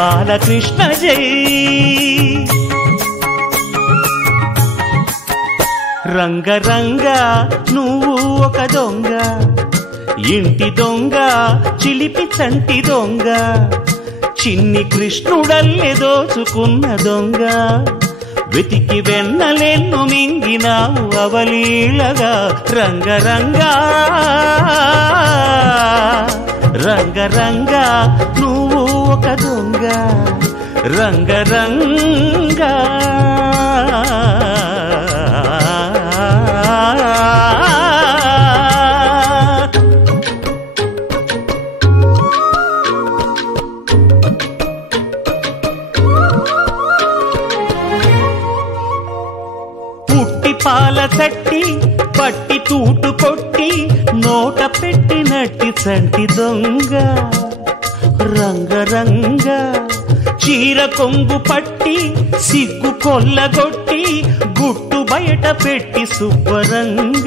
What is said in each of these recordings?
బాలకృష్ణ జై. రంగరంగ నువ్వు ఒక దొంగ, ఇంటి దొంగ చిలిపి చంటి దొంగ, చిన్ని కృష్ణుడల్లె దోచుకున్న దొంగ, వెతికి వెన్నలెన్ను మింగినావు అవలీలగా. రంగరంగ రంగరంగ నువ్వు ఒక దొంగ, రంగరంగ. పుట్టి పాల తట్టి పట్టి తూటు కొట్టి నోట పెట్టినట్టి చంటి దొంగ. రంగరంగ చీర కొంగు పట్టి సిగ్గు కొల్లగొట్టి గుట్టు బయట పెట్టి శుభ్రంగ.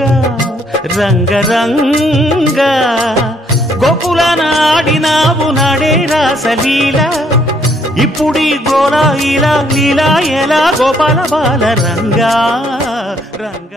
రంగరంగ గోకుల నాడినావు నడే రాసలీల, ఇప్పుడీ గోలా ఇలా లీలా ఎలా గోపాల బాల రంగా. రంగ